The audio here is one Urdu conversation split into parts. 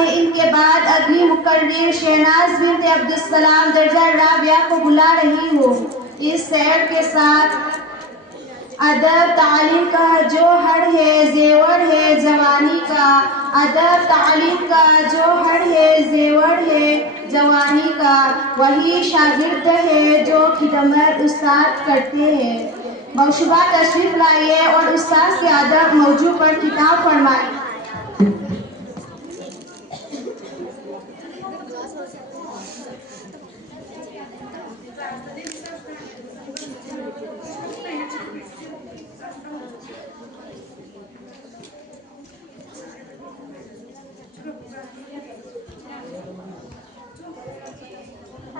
ہے ان کے بعد اگلی مقرر شہناز بنت عبدالسلام درجہ رابعہ کو بلا رہی ہوں۔ اس شعر کے ساتھ ادب تعلیم کا جوہر ہے، زیور ہے جوانی کا، ادب تعلیم کا جوہر ہے، زیور ہے جوانی کا، وہی شاگرد ہے جو خدمت استاد کرتے ہیں۔ بخشبہ تشریف لائیے اور استاد کے ادب موضوع پر خطاب فرمائیں۔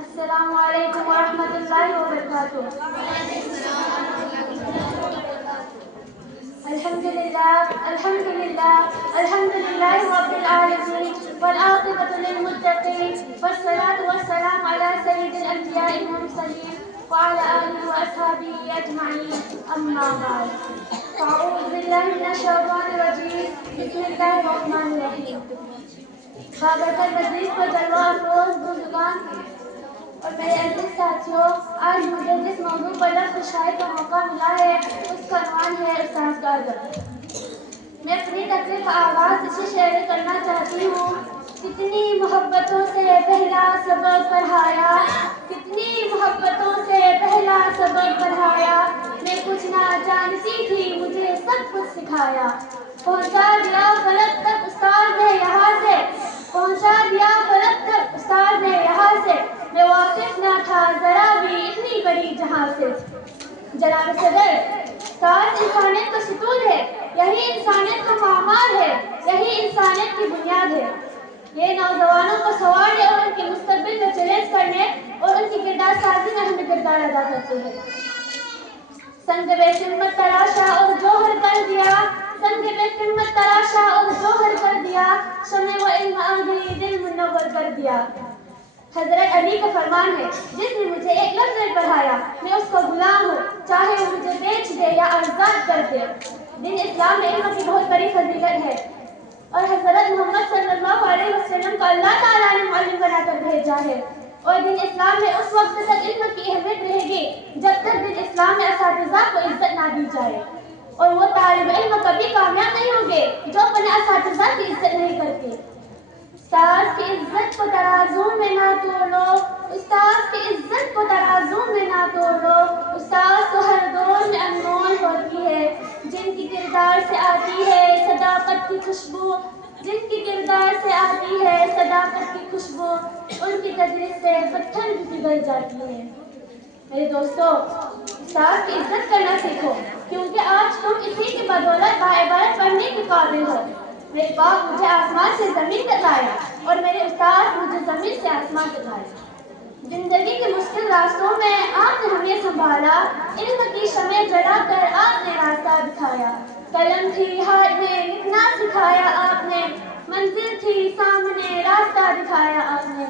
السلام علیکم ورحمۃ اللہ وبرکاتہ۔ الحمد للہ رب العالمین والعاقبۃ للمتقین والصلاة والسلام علی سید الانبیاء والمرسلین وعلی آلہ واصحابہ اجمعین، اما بعد فاعوذ باللہ من الشیطان الرجیم، بسم اللہ الرحمن الرحیم۔ بابرکت مجلس پر جلوہ افروز بزرگان اور میرے عزیز ساتھیوں، آج مجھے جس موضوع پر لفظ شاعری کا موقع ملا ہے اس کا عنوان ہے استاد کا ادب۔ میں اپنی تقریر کا آغاز اسی شعر سے کرنا چاہتی ہوں۔ کتنی محبتوں سے پہلا سبق پڑھایا، کتنی محبتوں سے پہلا سبق پڑھایا، میں کچھ نہ جانتی تھی مجھے سب کچھ سکھایا۔ پہنچا دیا فلک تک استاد نے یہاں سے، پہنچا دیا فلک تک استاد نے یہاں سے، میں واقف نہ تھا ذرا بھی اتنی بڑی جہاں سے۔ جناب صدر، استاد انسانیت کا ستون ہے، یہی انسانیت کا معمار ہے، یہی انسانیت کی بنیاد ہے۔ یہ نوجوانوں کو سنوارنے اور ان کے مستقبل کو چیلنج کرنے اور ان کی کردار سازی میں اہم کردار ادا کرتے ہیں۔ سنگ بے قیمت تراشا اور جوہر کر دیا، سنگ بے قیمت تراشا اور جوہر کر دیا، شمع و علم آنگری دل منور کر دیا۔ حضرت علی کا فرمان ہے، جس نے مجھے ایک لفظ پڑھایا میں اس کا غلام ہوں، چاہے وہ مجھے بیچ دے یا آزاد کر دے۔ دین اسلام میں علم کی بہت بڑی فضیلت ہے اور حضرت محمد صلی اللہ علیہ وسلم کو اللہ تعالیٰ نے معلم بنا کر بھیجا ہے، اور دین اسلام میں اس وقت تک علم کی اہمیت رہے گی جب تک دین اسلام میں اساتذہ کو عزت نہ دی جائے، اور وہ طالب علم کبھی کامیاب نہیں ہوں گے جو اپنے اساتذہ کی عزت نہیں کرتے۔ استاد کی عزت کو ترازو میں نہ تولو، استاد کی عزت کو ترازو میں نہ تولو، استاد تو ہر دور میں انمول ہوتی ہے، جن کی کردار سے آتی ہے صداقت کی خوشبو، جن کی کردار سے آتی ہے صداقت کی خوشبو، ان کی تدریس سے پتھر بھی پگھل جاتی ہے۔ میرے دوستو، استاد کی عزت کرنا سیکھو، کیونکہ آج تم اسی کی بدولت باعبارت پڑھنے کے قابل ہو۔ میرے باپ مجھے آسمان سے زمین تک لایا اور میرے استاد مجھے زمین سے آسمان تک لائے۔ زندگی کے مشکل راستوں میں آپ نے ہمیں سنبھالا، علم کی شمع جلا کر آپ نے راستہ دکھایا۔ قلم تھی ہاتھ میں لکھنا سکھایا آپ نے، منزل تھی سامنے راستہ دکھایا آپ نے،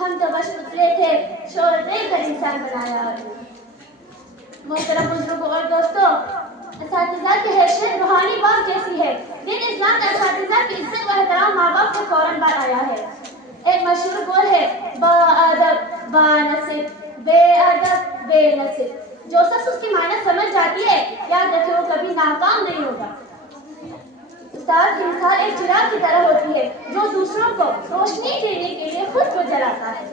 ہم تو بس پتلے تھے شور دے کر انسان بنایا آپ نے۔ محترم بزرگوں اور دوستوں، اساتذہ کی حیثیت روحانی باپ جیسی ہے۔ دین اسلام کا اساتذہ کی عزت و احترام ماں باپ کے فوراً بعد آیا ہے۔ ایک مشہور قول ہے، با ادب با نصب، بے ادب بے نصب۔ جو شخص اس کی معنی سمجھ جاتی ہے، یاد رکھے وہ کبھی ناکام نہیں ہوگا۔ استاد کی مثال ایک چراغ کی طرح ہوتی ہے جو دوسروں کو روشنی دینے کے لیے خود کو جلاتا ہے۔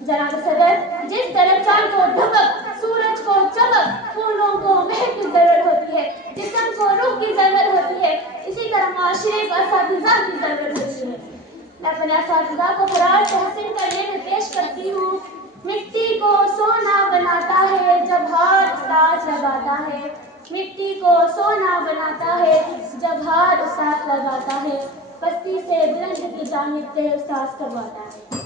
جناب صدر، جس طرح چاند کو دھمک، سورج کو چمک، پھولوں کو مہک کی ضرورت ہوتی ہے، جسم کو روح کی ضرورت ہوتی ہے، اسی طرح معاشرے کو اساتذہ کی ضرورت ہوتی ہے۔ میں اپنے اساتذہ کو خراج تحسین کرنے میں پیش کرتی ہوں۔ مٹی کو سونا بناتا ہے جب ہاتھ استاد لگاتا ہے، مٹی کو سونا بناتا ہے جب ہاتھ استاد لگاتا ہے، پستی سے بلند کی جانب سے استاد کرواتا ہے۔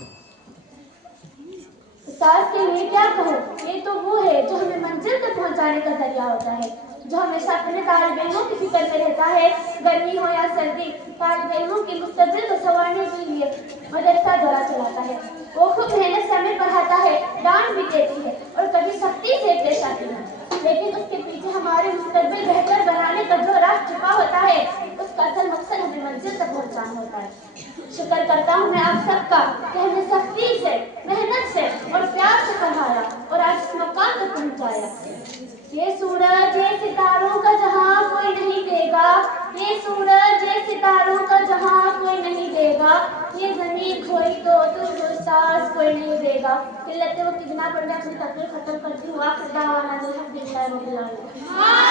استاد کے لیے کیا کہوں، یہ تو وہ ہے جو ہمیں منزل تک پہنچانے کا ذریعہ ہوتا ہے، جو ہمیشہ اپنے طالب علموں کی فکر میں رہتا ہے، گرمی ہو یا سردی، طالب علموں کے مستقبل کو سنوارنے کے لیے مدرسہ دورہ چلاتا ہے۔ وہ خود محنت سے ہمیں پڑھاتا ہے، ڈانٹ بھی دیتی ہے اور کبھی سختی سے پیش آتی ہے، لیکن اس کے پیچھے ہمارے مستقبل بہتر بنانے کا جو راہ چھپا ہوتا ہے، اس کا اصل مقصد ہمیں منزل تک پہنچانا ہوتا ہے۔ شکر کرتا ہوں میں آپ سب کا کہ ہمیں سختی سے، محنت سے اور پیار سے پڑھایا اور آج اس مقام تک پہنچایا۔ یہ سورج یہ ستاروں کا جہاں کوئی نہیں دے گا، یہ سورج یہ ستاروں کا جہاں کوئی نہیں دے گا، یہ زمین کھوئی تو تم استاذ کوئی نہیں دے گا۔ قلت وقت کی بنا پر میں اپنی تقریر ختم کرتی ہوں۔ آخر دعوانا الحمدللہ رب العالمین۔